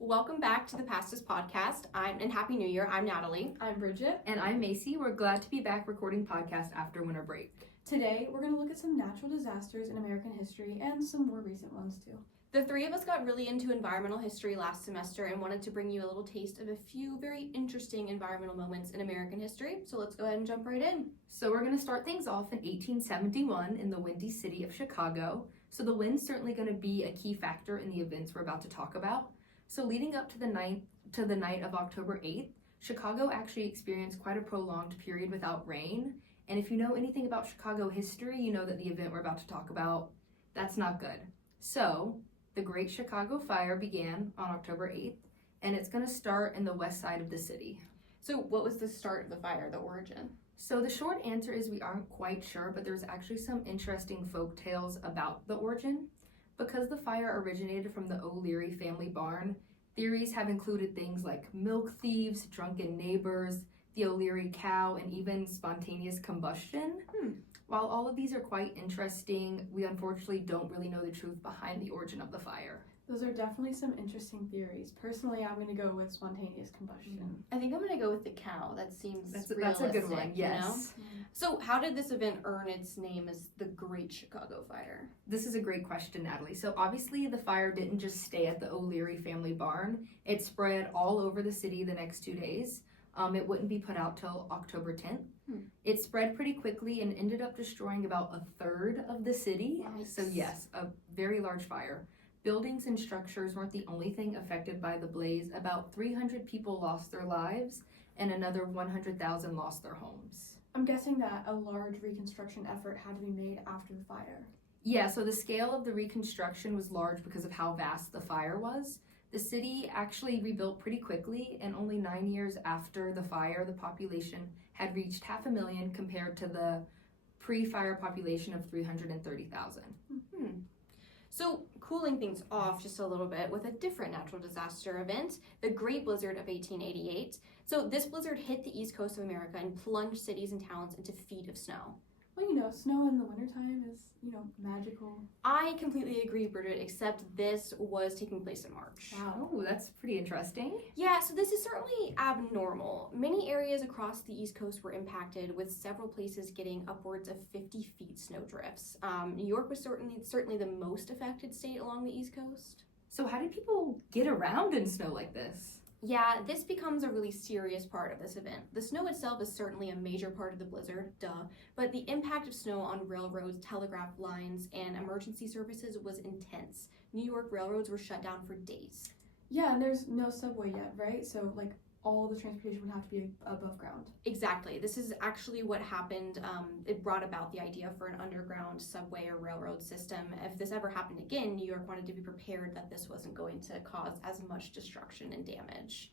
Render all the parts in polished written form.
Welcome back to the Pastas Podcast. And Happy New Year. I'm Natalie. I'm Bridget. And I'm Macy. We're glad to be back recording podcast after winter break. Today, we're going to look at some natural disasters in American history and some more recent ones too. The three of us got really into environmental history last semester and wanted to bring you a little taste of a few very interesting environmental moments in American history. So let's go ahead and jump right in. So we're going to start things off in 1871 in the windy city of Chicago. So the wind's certainly going to be a key factor in the events we're about to talk about. So leading up to the night of October 8th, Chicago actually experienced quite a prolonged period without rain. And if you know anything about Chicago history, you know that the event we're about to talk about, that's not good. So the Great Chicago Fire began on October 8th, and it's going to start in the west side of the city. So what was the start of the fire, the origin? So the short answer is we aren't quite sure, but there's actually some interesting folk tales about the origin. Because the fire originated from the O'Leary family barn, theories have included things like milk thieves, drunken neighbors, the O'Leary cow, and even spontaneous combustion. While all of these are quite interesting, we unfortunately don't really know the truth behind the origin of the fire. Those are definitely some interesting theories. Personally, I'm going to go with spontaneous combustion. I think I'm going to go with the cow. That seems That's realistic, a good one, yes. You know? So how did this event earn its name as the Great Chicago Fire? This is a great question, Natalie. So obviously the fire didn't just stay at the O'Leary family barn. It spread all over the city the next 2 days. It wouldn't be put out till October 10th. It spread pretty quickly and ended up destroying about a third of the city. Nice. So yes, a very large fire. Buildings and structures weren't the only thing affected by the blaze. About 300 people lost their lives and another 100,000 lost their homes. I'm guessing that a large reconstruction effort had to be made after the fire. Yeah, so the scale of the reconstruction was large because of how vast the fire was. The city actually rebuilt pretty quickly, and only 9 years after the fire, the population had reached 500,000 compared to the pre-fire population of 330,000. So cooling things off just a little bit with a different natural disaster event, the Great Blizzard of 1888. So this blizzard hit the east coast of America and plunged cities and towns into feet of snow. Well, snow in the wintertime is, magical. I completely agree, Bridget, except this was taking place in March. Wow. Oh, that's pretty interesting. Yeah, so this is certainly abnormal. Many areas across the East Coast were impacted, with several places getting upwards of 50 feet snow drifts. New York was certainly the most affected state along the East Coast. So how did people get around in snow like this? Yeah, this becomes a really serious part of this event. The snow itself is certainly a major part of the blizzard, but the impact of snow on railroads, telegraph lines, and emergency services was intense. New York railroads were shut down for days. Yeah, and there's no subway yet, right? So, all the transportation would have to be above ground. Exactly. This is actually what happened. It brought about the idea for an underground subway or railroad system. If this ever happened again, New York wanted to be prepared that this wasn't going to cause as much destruction and damage.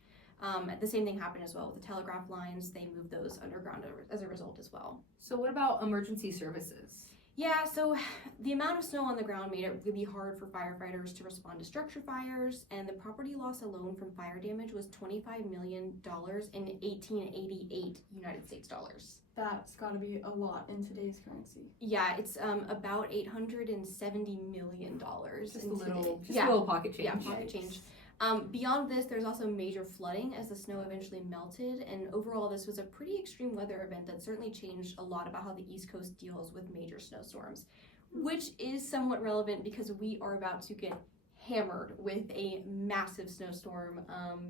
The same thing happened as well with the telegraph lines. They moved those underground as a result as well. So what about emergency services? Yeah, so the amount of snow on the ground made it really hard for firefighters to respond to structure fires, and the property loss alone from fire damage was $25 million in 1888 United States dollars. That's got to be a lot in today's currency. Yeah, it's about $870 million. Just a little pocket change. Yeah, pocket change. Beyond this, there's also major flooding as the snow eventually melted, and overall this was a pretty extreme weather event that certainly changed a lot about how the East Coast deals with major snowstorms, which is somewhat relevant because we are about to get hammered with a massive snowstorm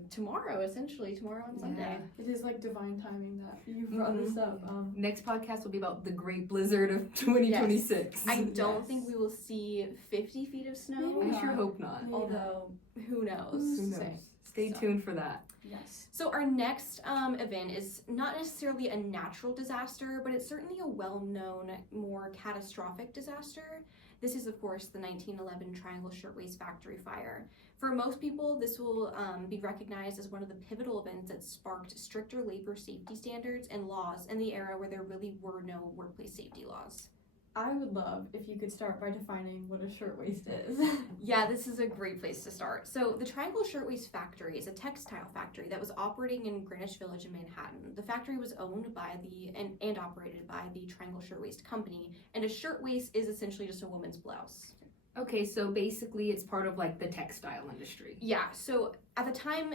tomorrow on Sunday. Yeah. It is divine timing that you brought this up. Next podcast will be about the Great Blizzard of 2026. Yes. I don't think we will see 50 feet of snow. Maybe I sure hope not. Although, who knows? Who knows? Stay tuned for that. Yes. So our next event is not necessarily a natural disaster, but it's certainly a well-known, more catastrophic disaster. This is, of course, the 1911 Triangle Shirtwaist Factory Fire. For most people, this will be recognized as one of the pivotal events that sparked stricter labor safety standards and laws in the era where there really were no workplace safety laws. I would love if you could start by defining what a shirtwaist is. Yeah, this is a great place to start. So the Triangle Shirtwaist Factory is a textile factory that was operating in Greenwich Village in Manhattan. The factory was owned by and operated by the Triangle Shirtwaist Company, and a shirtwaist is essentially just a woman's blouse. Okay, so basically it's part of like the textile industry. Yeah, so at the time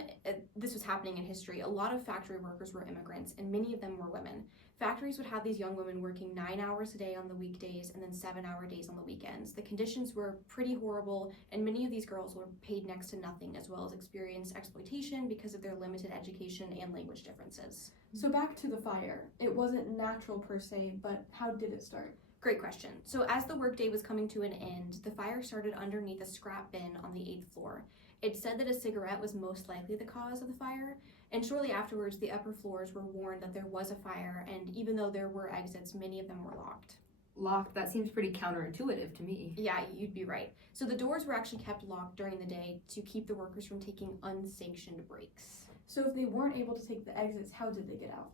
this was happening in history, a lot of factory workers were immigrants, and many of them were women. Factories would have these young women working 9 hours a day on the weekdays and then 7-hour days on the weekends. The conditions were pretty horrible, and many of these girls were paid next to nothing, as well as experienced exploitation because of their limited education and language differences. So back to the fire. It wasn't natural per se, but how did it start? Great question. So as the workday was coming to an end, the fire started underneath a scrap bin on the 8th floor. It said that a cigarette was most likely the cause of the fire, and shortly afterwards, the upper floors were warned that there was a fire, and even though there were exits, many of them were locked. Locked, that seems pretty counterintuitive to me. Yeah, you'd be right. So the doors were actually kept locked during the day to keep the workers from taking unsanctioned breaks. So if they weren't able to take the exits, how did they get out?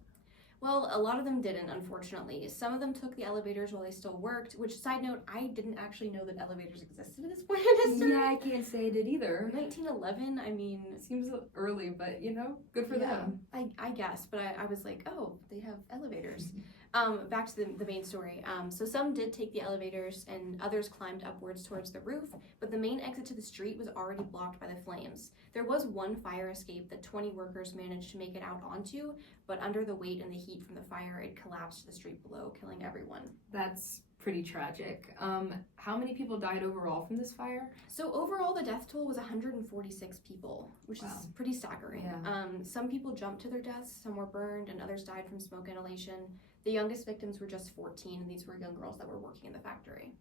Well, a lot of them didn't, unfortunately. Some of them took the elevators while they still worked, which, side note, I didn't actually know that elevators existed at this point in history. Yeah, I can't say I did either. 1911, I mean... It seems early, but you know, good for them. I guess, but I was like, oh, they have elevators. Back to the main story. So some did take the elevators and others climbed upwards towards the roof, but the main exit to the street was already blocked by the flames. There was one fire escape that 20 workers managed to make it out onto, but under the weight and the heat from the fire, it collapsed to the street below, killing everyone. That's pretty tragic. How many people died overall from this fire? So overall, the death toll was 146 people, which Wow. is pretty staggering. Yeah. Some people jumped to their deaths, some were burned, and others died from smoke inhalation. The youngest victims were just 14, and these were young girls that were working in the factory.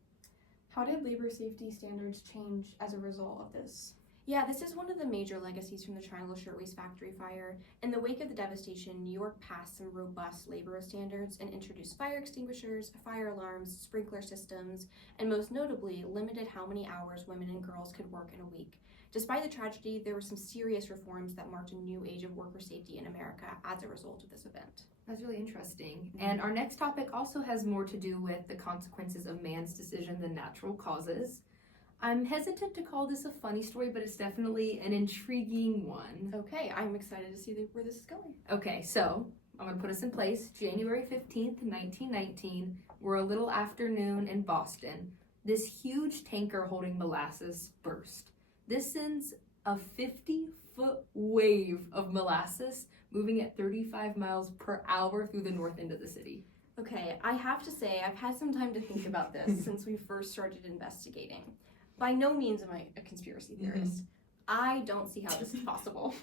How did labor safety standards change as a result of this? Yeah, this is one of the major legacies from the Triangle Shirtwaist Factory fire. In the wake of the devastation, New York passed some robust labor standards and introduced fire extinguishers, fire alarms, sprinkler systems, and most notably, limited how many hours women and girls could work in a week. Despite the tragedy, there were some serious reforms that marked a new age of worker safety in America as a result of this event. That's really interesting. And our next topic also has more to do with the consequences of man's decision than natural causes. I'm hesitant to call this a funny story, but it's definitely an intriguing one. Okay, I'm excited to see where this is going. Okay, so I'm going to put us in place. January 15th, 1919, we're a little afternoon in Boston. This huge tanker holding molasses burst. This sends a 50-foot wave of molasses moving at 35 miles per hour through the north end of the city. Okay, I have to say, I've had some time to think about this since we first started investigating. By no means am I a conspiracy theorist. I don't see how this is possible,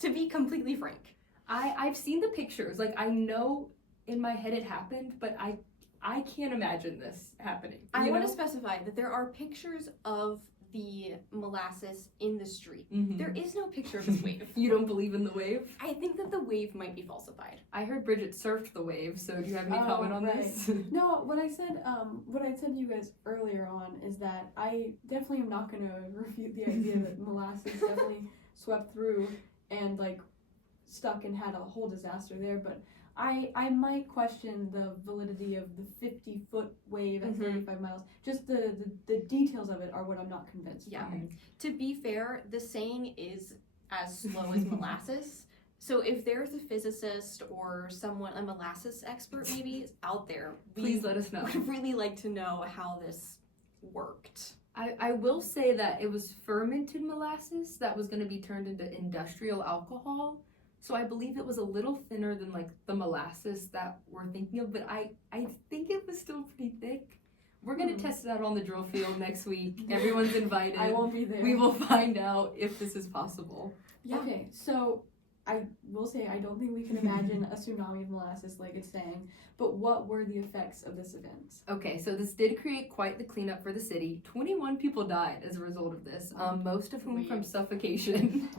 to be completely frank. I've seen the pictures. Like, I know in my head it happened, but I can't imagine this happening. I want to specify that there are pictures of the molasses in the street. Mm-hmm. There is no picture of this wave. You don't believe in the wave? I think that the wave might be falsified. I heard Bridget surfed the wave, so do you have any comment on this? No, what I said to you guys earlier on is that I definitely am not going to refute the idea that molasses definitely swept through and like stuck and had a whole disaster there, but I might question the validity of the 50-foot wave at 35 miles. Just the details of it are what I'm not convinced. Yeah. To be fair, the saying is as slow as molasses. So if there's a physicist or someone, a molasses expert maybe out there, Please let us know. would really like to know how this worked. I will say that it was fermented molasses that was going to be turned into industrial alcohol. So I believe it was a little thinner than like the molasses that we're thinking of, but I think it was still pretty thick. We're going to test it out on the drill field next week. Everyone's invited. I won't be there. We will find out if this is possible. Yeah. Okay, so I will say I don't think we can imagine a tsunami of molasses like it's saying, but what were the effects of this event? Okay, so this did create quite the cleanup for the city. 21 people died as a result of this, most of whom from suffocation.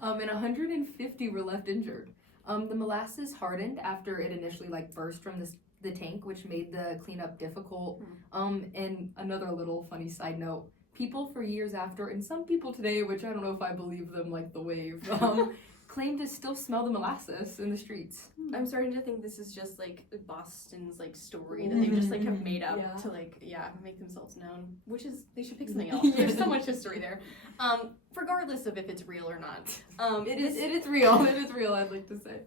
And 150 were left injured. The molasses hardened after it initially burst from the tank, which made the cleanup difficult. And another little funny side note, people for years after, and some people today, which I don't know if I believe them like the wave, claim to still smell the molasses in the streets. I'm starting to think this is just Boston's story that they just have made up to make themselves known, which is they should pick something else. There's so much history there. regardless of if it's real or not. It is real. It is real, I'd like to say.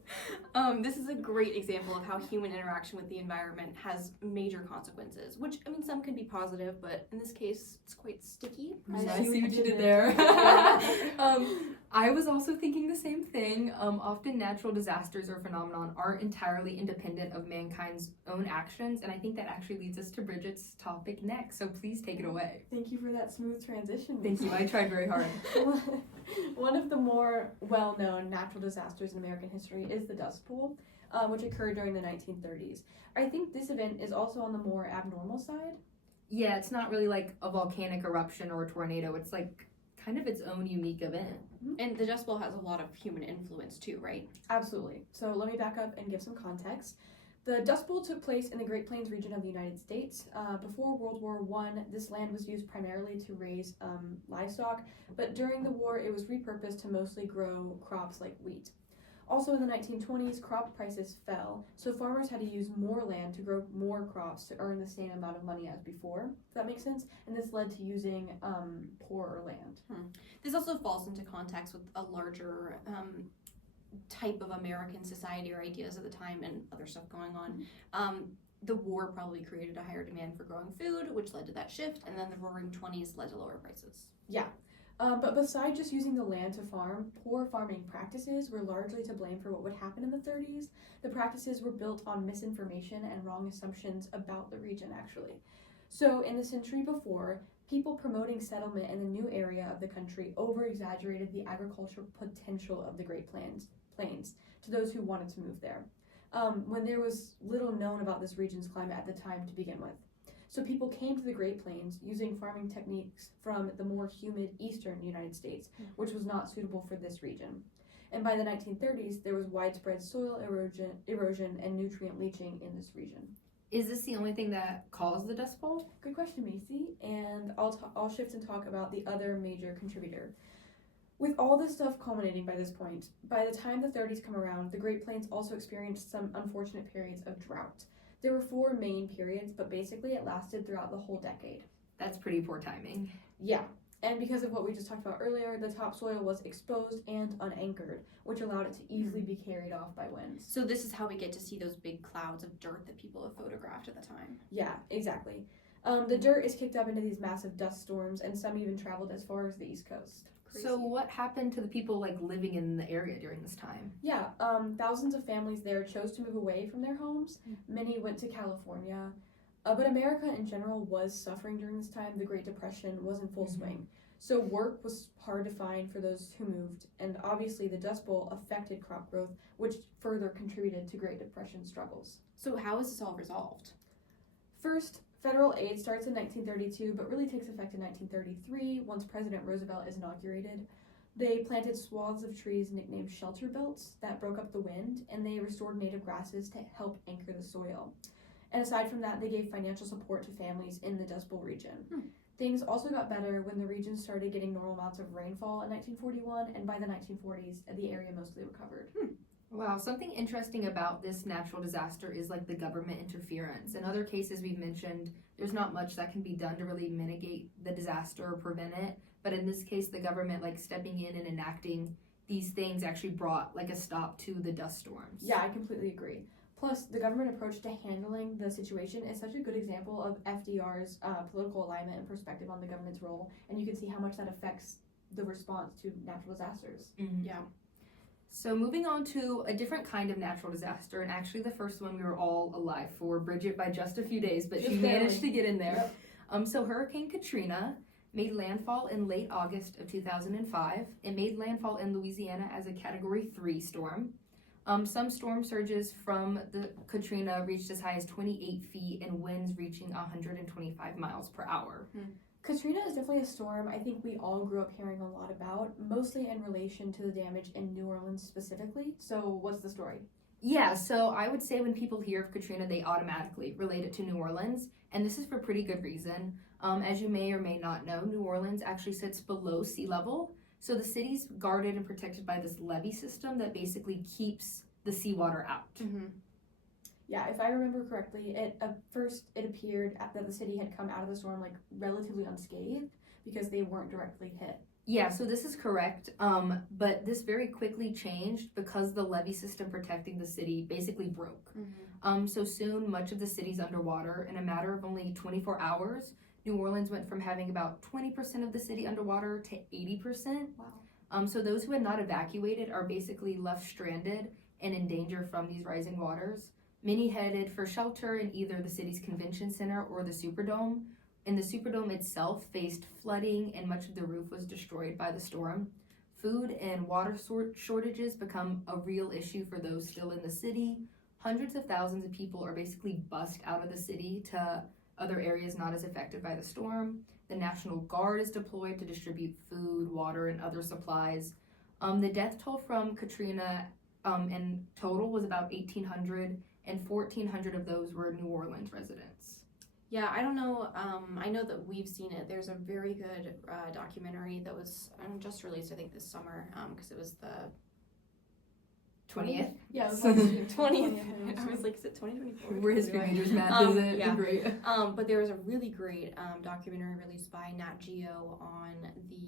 This is a great example of how human interaction with the environment has major consequences, which, I mean, some can be positive, but in this case, it's quite sticky. I see what you did there. I was also thinking the same thing. Often natural disasters or phenomenon aren't entirely independent of mankind's own actions, and I think that actually leads us to Bridget's topic next, so please take it away. Thank you for that smooth transition. Thank you, I tried very hard. One of the more well-known natural disasters in American history is the Dust Bowl, which occurred during the 1930s. I think this event is also on the more abnormal side. Yeah, it's not really like a volcanic eruption or a tornado, it's like kind of its own unique event. And the Dust Bowl has a lot of human influence too, right? Absolutely. So let me back up and give some context. The Dust Bowl took place in the Great Plains region of the United States. Before World War I, this land was used primarily to raise livestock, but during the war it was repurposed to mostly grow crops like wheat. Also in the 1920s, crop prices fell, so farmers had to use more land to grow more crops to earn the same amount of money as before. Does that make sense? And this led to using poorer land. This also falls into context with a larger type of American society or ideas at the time and other stuff going on. The war probably created a higher demand for growing food, which led to that shift, and then the Roaring '20s led to lower prices. Yeah. But besides just using the land to farm, poor farming practices were largely to blame for what would happen in the 30s. The practices were built on misinformation and wrong assumptions about the region, actually. So in the century before, people promoting settlement in the new area of the country over-exaggerated the agricultural potential of the Great Plains to those who wanted to move there, when there was little known about this region's climate at the time to begin with. So people came to the Great Plains using farming techniques from the more humid eastern United States, which was not suitable for this region. And by the 1930s, there was widespread soil erosion and nutrient leaching in this region. Is this the only thing that caused the Dust Bowl? Good question, Macy. And I'll shift and talk about the other major contributor. With all this stuff culminating by this point, by the time the 30s come around, the Great Plains also experienced some unfortunate periods of drought. There were 4 main periods, but basically it lasted throughout the whole decade. That's pretty poor timing. Yeah, and because of what we just talked about earlier, the topsoil was exposed and unanchored, which allowed it to easily be carried off by winds. So this is how we get to see those big clouds of dirt that people have photographed at the time. Yeah, exactly. The dirt is kicked up into these massive dust storms, and some even traveled as far as the East Coast. Crazy. So what happened to the people like living in the area during this time? Yeah, thousands of families there chose to move away from their homes. Many went to California. But America in general was suffering during this time. The Great Depression was in full swing. So work was hard to find for those who moved. And obviously the Dust Bowl affected crop growth, which further contributed to Great Depression struggles. So how is this all resolved? First, federal aid starts in 1932, but really takes effect in 1933 once President Roosevelt is inaugurated. They planted swaths of trees nicknamed shelter belts that broke up the wind, and they restored native grasses to help anchor the soil. And aside from that, they gave financial support to families in the Dust Bowl region. Things also got better when the region started getting normal amounts of rainfall in 1941, and by the 1940s, the area mostly recovered. Wow, something interesting about this natural disaster is like the government interference. In other cases we've mentioned, there's not much that can be done to really mitigate the disaster or prevent it. But in this case, the government like stepping in and enacting these things actually brought like a stop to the dust storms. Yeah, I completely agree. Plus, the government approach to handling the situation is such a good example of FDR's political alignment and perspective on the government's role, and you can see how much that affects the response to natural disasters. Yeah. So moving on to a different kind of natural disaster, and actually the first one we were all alive for, Bridget by just a few days, but she managed to get in there. So Hurricane Katrina made landfall in late August of 2005. It made landfall in Louisiana as a Category 3 storm. Some storm surges from the Katrina reached as high as 28 feet and winds reaching 125 miles per hour. Katrina is definitely a storm I think we all grew up hearing a lot about, mostly in relation to the damage in New Orleans specifically. So what's the story? Yeah, so I would say when people hear of Katrina, they automatically relate it to New Orleans, and this is for pretty good reason. As you may or may not know, New Orleans actually sits below sea level, so the city's guarded and protected by this levee system that basically keeps the seawater out. Yeah, if I remember correctly, at first it appeared that the city had come out of the storm like relatively unscathed because they weren't directly hit. Yeah, so this is correct. But this very quickly changed because the levee system protecting the city basically broke. So soon much of the city's underwater. In a matter of only 24 hours, New Orleans went from having about 20% of the city underwater to 80%. Wow. So those who had not evacuated are basically left stranded and in danger from these rising waters. Many headed for shelter in either the city's convention center or the Superdome. And the Superdome itself faced flooding and much of the roof was destroyed by the storm. Food and water shortages become a real issue for those still in the city. Hundreds of thousands of people are basically bussed out of the city to other areas not as affected by the storm. The National Guard is deployed to distribute food, water, and other supplies. The death toll from Katrina in total was about 1,800, and 1,400 of those were New Orleans residents. Yeah, I don't know. I know that we've seen it. There's a very good documentary that was just released, I think, this summer, because it was the 20th? Yeah, it was 20th. I was like, is it 2024? We're history majors, math isn't yeah. great. But there was a really great documentary released by Nat Geo on the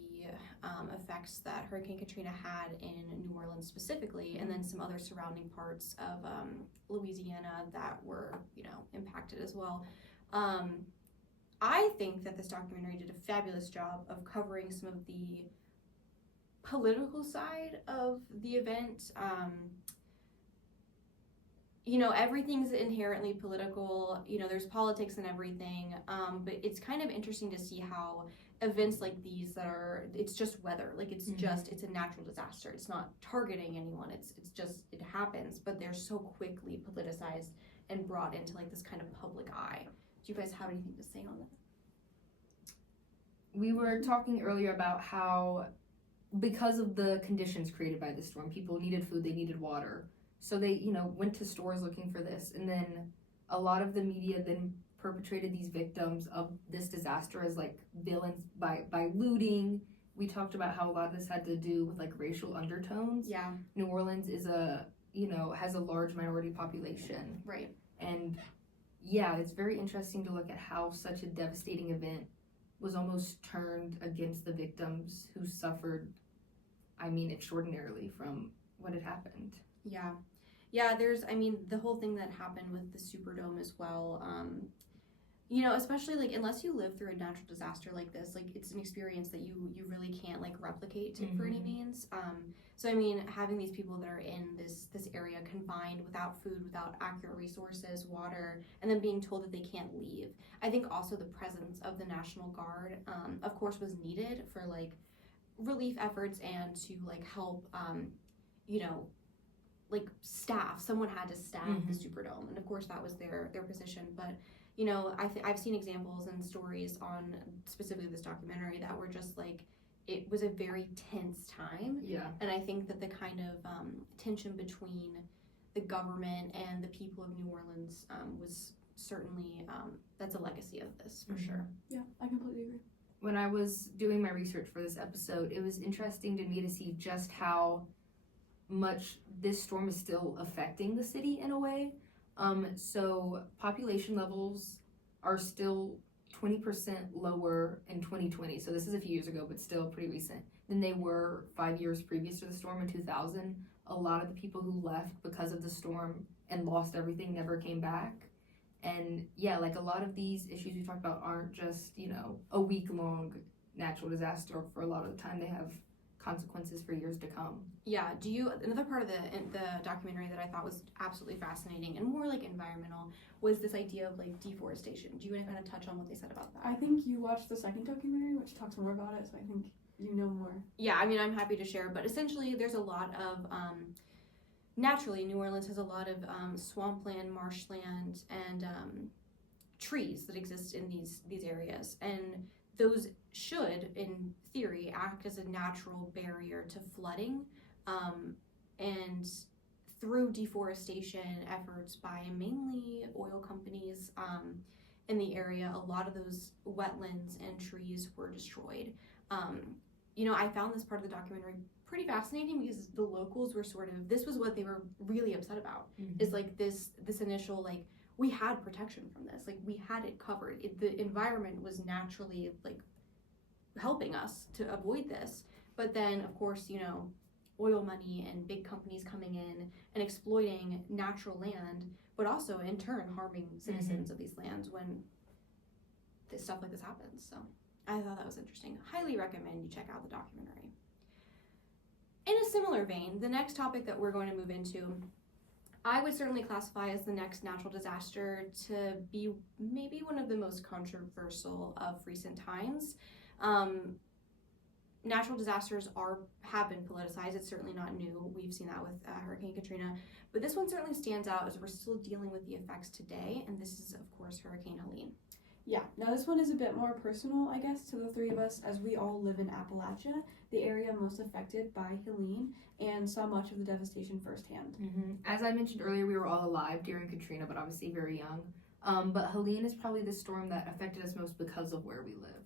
effects that Hurricane Katrina had in New Orleans specifically, and then some other surrounding parts of Louisiana that were, impacted as well. I think that this documentary did a fabulous job of covering some of the political side of the event. Everything's inherently political. There's politics and everything, but it's kind of interesting to see how events like these it's just weather, like it's it's a natural disaster. It's not targeting anyone. It's just, it happens, but they're so quickly politicized and brought into like this kind of public eye. Do you guys have anything to say on that? We were talking earlier about how, because of the conditions created by the storm, people needed food, they needed water. So they, went to stores looking for this. And then a lot of the media then perpetrated these victims of this disaster as like villains by looting. We talked about how a lot of this had to do with like racial undertones. Yeah. New Orleans is has a large minority population. Right. And yeah, it's very interesting to look at how such a devastating event was almost turned against the victims who suffered, extraordinarily from what had happened. Yeah. There's, the whole thing that happened with the Superdome as well. Especially like, unless you live through a natural disaster like this, like it's an experience that you really can't like replicate for any means. So having these people that are in this area confined, without food, without accurate resources, water, and then being told that they can't leave. I think also the presence of the National Guard, of course, was needed for like relief efforts and to like help, like staff. Someone had to staff the Superdome, and of course that was their position. But I've seen examples and stories on specifically this documentary that were just like, it was a very tense time. Yeah. And I think that the kind of tension between the government and the people of New Orleans was certainly, that's a legacy of this for sure. Yeah, I completely agree. When I was doing my research for this episode, it was interesting to me to see just how much this storm is still affecting the city in a way. So population levels are still 20% lower in 2020. So this is a few years ago, but still pretty recent, than they were 5 years previous to the storm in 2000. A lot of the people who left because of the storm and lost everything never came back. And yeah, like a lot of these issues we talked about aren't just, a week-long natural disaster. For a lot of the time, they have consequences for years to come. Yeah, another part of the documentary that I thought was absolutely fascinating and more like environmental was this idea of like deforestation. Do you want to kind of touch on what they said about that? I think you watched the second documentary, which talks more about it, so I think you know more. Yeah, I'm happy to share, but essentially there's a lot of, naturally New Orleans has a lot of swampland, marshland, and trees that exist in these areas, and those should, in theory, act as a natural barrier to flooding, and through deforestation efforts by mainly oil companies in the area, a lot of those wetlands and trees were destroyed. I found this part of the documentary pretty fascinating because the locals were this was what they were really upset about, is like this initial, like, we had protection from this, like we had it covered. The environment was naturally like helping us to avoid this. But then, of course, oil money and big companies coming in and exploiting natural land, but also in turn harming citizens of these lands when stuff like this happens. So I thought that was interesting. Highly recommend you check out the documentary. In a similar vein, the next topic that we're going to move into, I would certainly classify as the next natural disaster to be maybe one of the most controversial of recent times. Natural disasters have been politicized. It's certainly not new. We've seen that with Hurricane Katrina. But this one certainly stands out as we're still dealing with the effects today, and this is, of course, Hurricane Helene. Yeah, now this one is a bit more personal, I guess, to the three of us, as we all live in Appalachia, the area most affected by Helene, and saw much of the devastation firsthand. As I mentioned earlier, we were all alive during Katrina, but obviously very young. But Helene is probably the storm that affected us most because of where we live.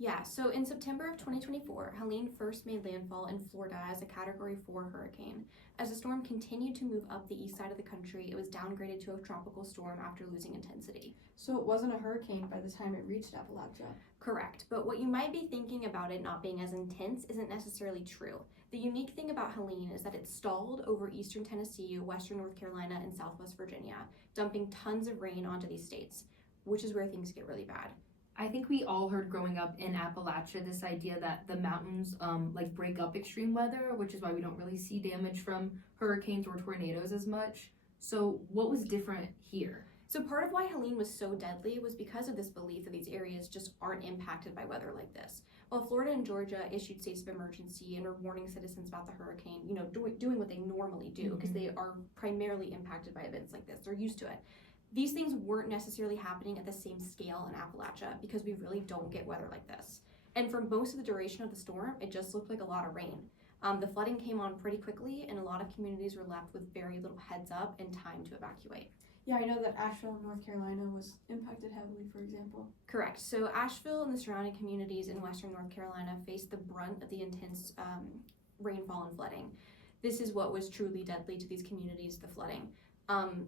Yeah, so in September of 2024, Helene first made landfall in Florida as a Category 4 hurricane. As the storm continued to move up the east side of the country, it was downgraded to a tropical storm after losing intensity. So it wasn't a hurricane by the time it reached Appalachia. Correct, but what you might be thinking about it not being as intense isn't necessarily true. The unique thing about Helene is that it stalled over eastern Tennessee, western North Carolina, and southwest Virginia, dumping tons of rain onto these states, which is where things get really bad. I think we all heard growing up in Appalachia this idea that the mountains break up extreme weather, which is why we don't really see damage from hurricanes or tornadoes as much. So what was different here? So part of why Helene was so deadly was because of this belief that these areas just aren't impacted by weather like this. While Florida and Georgia issued states of emergency and are warning citizens about the hurricane, doing what they normally do because they are primarily impacted by events like this. They're used to it. These things weren't necessarily happening at the same scale in Appalachia because we really don't get weather like this. And for most of the duration of the storm, it just looked like a lot of rain. The flooding came on pretty quickly, and a lot of communities were left with very little heads up and time to evacuate. Yeah, I know that Asheville, North Carolina was impacted heavily, for example. Correct. So Asheville and the surrounding communities in western North Carolina faced the brunt of the intense rainfall and flooding. This is what was truly deadly to these communities, the flooding.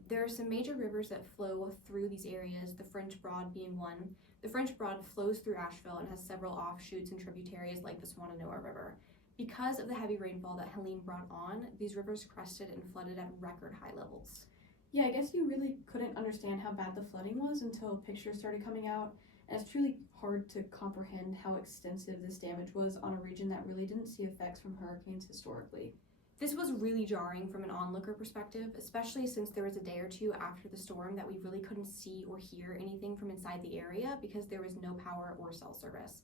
There are some major rivers that flow through these areas, the French Broad being one. The French Broad flows through Asheville and has several offshoots and tributaries like the Shenandoah River. Because of the heavy rainfall that Helene brought on, these rivers crested and flooded at record high levels. Yeah, I guess you really couldn't understand how bad the flooding was until pictures started coming out, and it's truly hard to comprehend how extensive this damage was on a region that really didn't see effects from hurricanes historically. This was really jarring from an onlooker perspective, especially since there was a day or two after the storm that we really couldn't see or hear anything from inside the area because there was no power or cell service.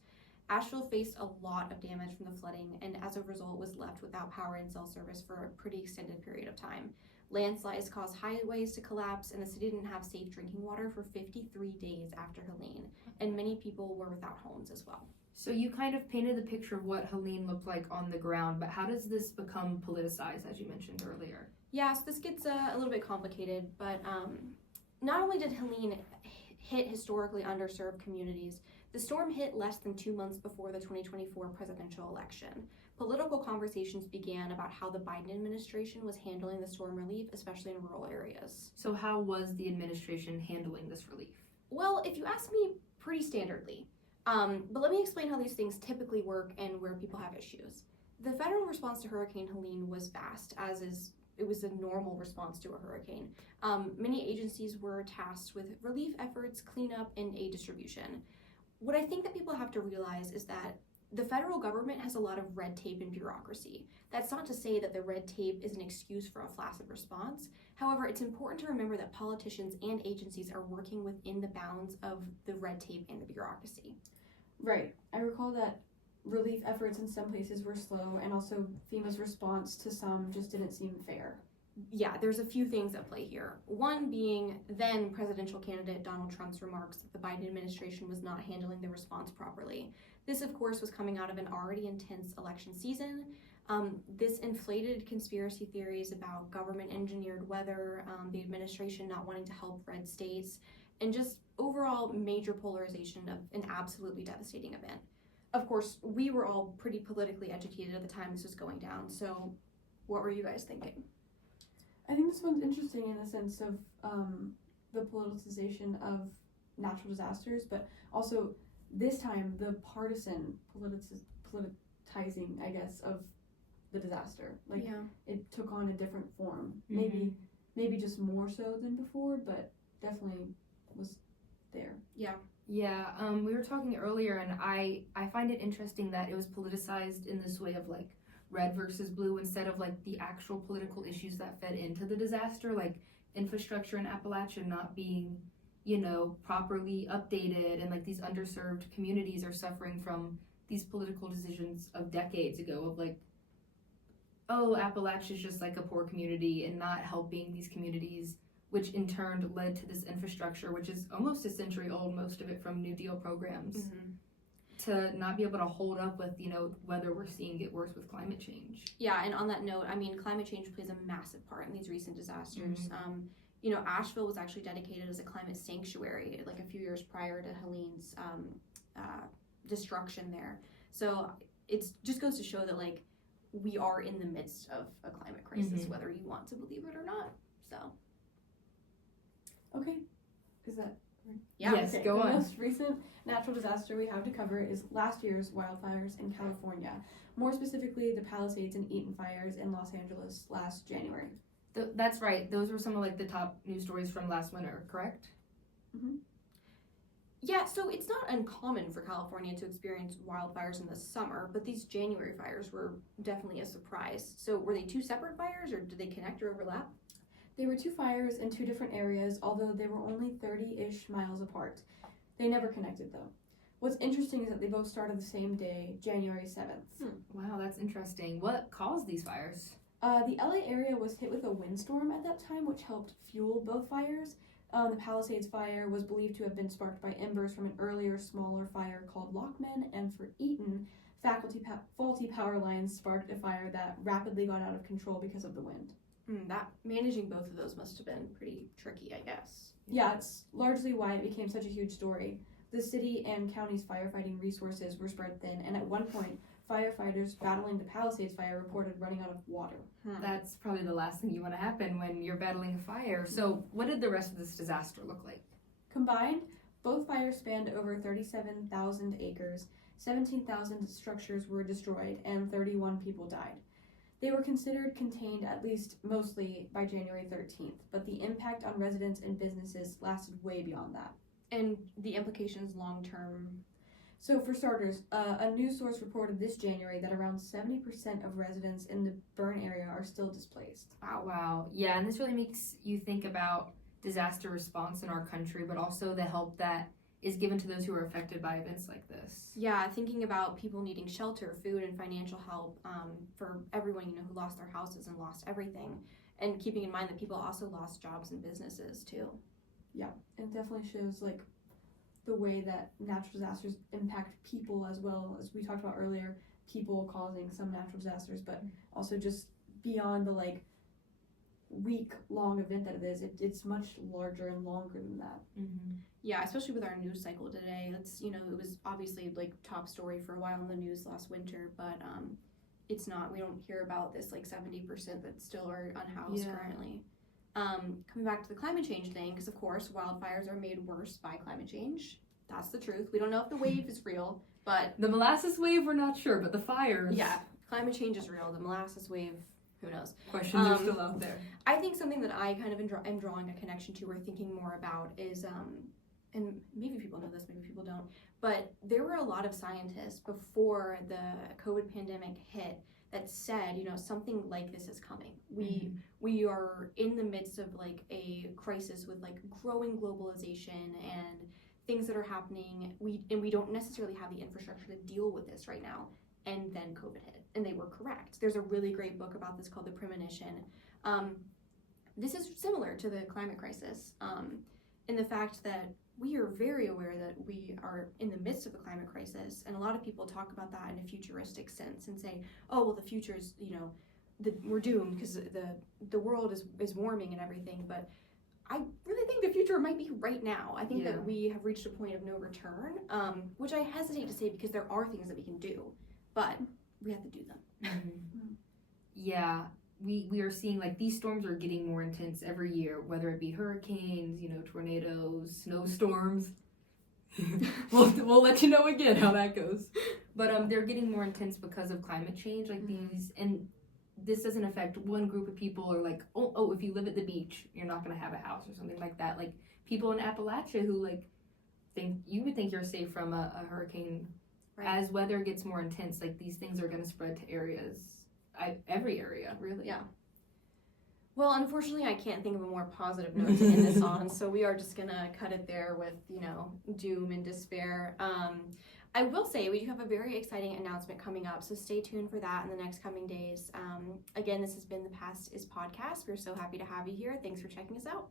Asheville faced a lot of damage from the flooding and as a result was left without power and cell service for a pretty extended period of time. Landslides caused highways to collapse and the city didn't have safe drinking water for 53 days after Helene, and many people were without homes as well. So you kind of painted the picture of what Helene looked like on the ground, but how does this become politicized, as you mentioned earlier? Yeah, so this gets a little bit complicated, but not only did Helene hit historically underserved communities, the storm hit less than 2 months before the 2024 presidential election. Political conversations began about how the Biden administration was handling the storm relief, especially in rural areas. So how was the administration handling this relief? Well, if you ask me, pretty standardly. But let me explain how these things typically work and where people have issues. The federal response to Hurricane Helene was fast, it was a normal response to a hurricane. Many agencies were tasked with relief efforts, cleanup, and aid distribution. What I think that people have to realize is that the federal government has a lot of red tape and bureaucracy. That's not to say that the red tape is an excuse for a flaccid response. However, it's important to remember that politicians and agencies are working within the bounds of the red tape and the bureaucracy. Right. I recall that relief efforts in some places were slow, and also FEMA's response to some just didn't seem fair. Yeah, there's a few things at play here. One being then presidential candidate Donald Trump's remarks that the Biden administration was not handling the response properly. This, of course, was coming out of an already intense election season. This inflated conspiracy theories about government engineered weather, the administration not wanting to help red states, and just overall major polarization of an absolutely devastating event. Of course, we were all pretty politically educated at the time this was going down, so what were you guys thinking? I think this one's interesting in the sense of the politicization of natural disasters, but also this time the partisan politicizing, I guess, of the disaster. Like yeah. it took on a different form. Mhm. Maybe just more so than before, but definitely was there. Yeah, we were talking earlier, and I find it interesting that it was politicized in this way of like red versus blue instead of like the actual political issues that fed into the disaster, like infrastructure in Appalachia not being, properly updated, and like these underserved communities are suffering from these political decisions of decades ago of like, oh, Appalachia is just like a poor community and not helping these communities, which in turn led to this infrastructure, which is almost a century old, most of it from New Deal programs, to not be able to hold up with, whether we're seeing it worse with climate change. Yeah, and on that note, I mean, climate change plays a massive part in these recent disasters. Asheville was actually dedicated as a climate sanctuary like a few years prior to Helene's destruction there. So it just goes to show that like we are in the midst of a climate crisis, whether you want to believe it or not. So Okay, is that yeah. Yes, okay? go The on. most recent natural disaster we have to cover is last year's wildfires in California. More specifically, the Palisades and Eaton fires in Los Angeles last January. That's right. Those were some of like the top news stories from last winter, correct? Yeah, so it's not uncommon for California to experience wildfires in the summer, but these January fires were definitely a surprise. So were they two separate fires, or did they connect or overlap? They were two fires in two different areas, although they were only 30-ish miles apart. They never connected, though. What's interesting is that they both started the same day, January 7th. Wow, that's interesting. What caused these fires? The LA area was hit with a windstorm at that time, which helped fuel both fires. The Palisades fire was believed to have been sparked by embers from an earlier, smaller fire called Lockman, and for Eaton, faulty power lines sparked a fire that rapidly got out of control because of the wind. That managing both of those must have been pretty tricky, I guess. Yeah, it's largely why it became such a huge story. The city and county's firefighting resources were spread thin, and at one point, firefighters battling the Palisades fire reported running out of water. That's probably the last thing you want to happen when you're battling a fire. So what did the rest of this disaster look like? Combined, both fires spanned over 37,000 acres, 17,000 structures were destroyed, and 31 people died. They were considered contained, at least mostly, by January 13th, but the impact on residents and businesses lasted way beyond that. And the implications long term. So, for starters, a news source reported this January that around 70% of residents in the burn area are still displaced. Wow. Yeah, and this really makes you think about disaster response in our country, but also the help that is given to those who are affected by events like this. Yeah, thinking about people needing shelter, food, and financial help for everyone, who lost their houses and lost everything. And keeping in mind that people also lost jobs and businesses, too. Yeah, it definitely shows, like, the way that natural disasters impact people as well, as we talked about earlier, people causing some natural disasters, but also just beyond the, like, week-long event that it is, it's much larger and longer than that. Yeah, especially with our news cycle today. That's, it was obviously, like, top story for a while in the news last winter, but it's not. We don't hear about this, like, 70% that still are unhoused currently. Coming back to the climate change thing, because of course wildfires are made worse by climate change. That's the truth. We don't know if the wave is real, but The molasses wave, we're not sure, but the fires. yeah, climate change is real. The molasses wave, who knows? Questions are still out there. I think something that I kind of am drawing a connection to or thinking more about is, and maybe people know this, maybe people don't, but there were a lot of scientists before the COVID pandemic hit that said, something like this is coming. We are in the midst of like a crisis with like growing globalization and things that are happening. We don't necessarily have the infrastructure to deal with this right now. And then COVID hit, and they were correct. There's a really great book about this called The Premonition. This is similar to the climate crisis in the fact that we are very aware that we are in the midst of a climate crisis, and a lot of people talk about that in a futuristic sense and say, oh, well, the future is, we're doomed because the world is warming and everything, but I really think the future might be right now. I think that we have reached a point of no return, which I hesitate to say because there are things that we can do, but we have to do them. Yeah, we are seeing like these storms are getting more intense every year, whether it be hurricanes, tornadoes, snowstorms. we'll let you know again how that goes. But they're getting more intense because of climate change. Like these, and this doesn't affect one group of people, or like, oh, if you live at the beach, you're not gonna have a house or something like that. Like people in Appalachia who like would think you're safe from a hurricane. Right. As weather gets more intense, like these things are gonna spread to areas, every area, really. Yeah. Well, unfortunately, I can't think of a more positive note to end this on, so we are just gonna cut it there with, doom and despair. I will say we do have a very exciting announcement coming up, so stay tuned for that in the next coming days. Again, this has been the Past is Podcast. We're so happy to have you here. Thanks for checking us out.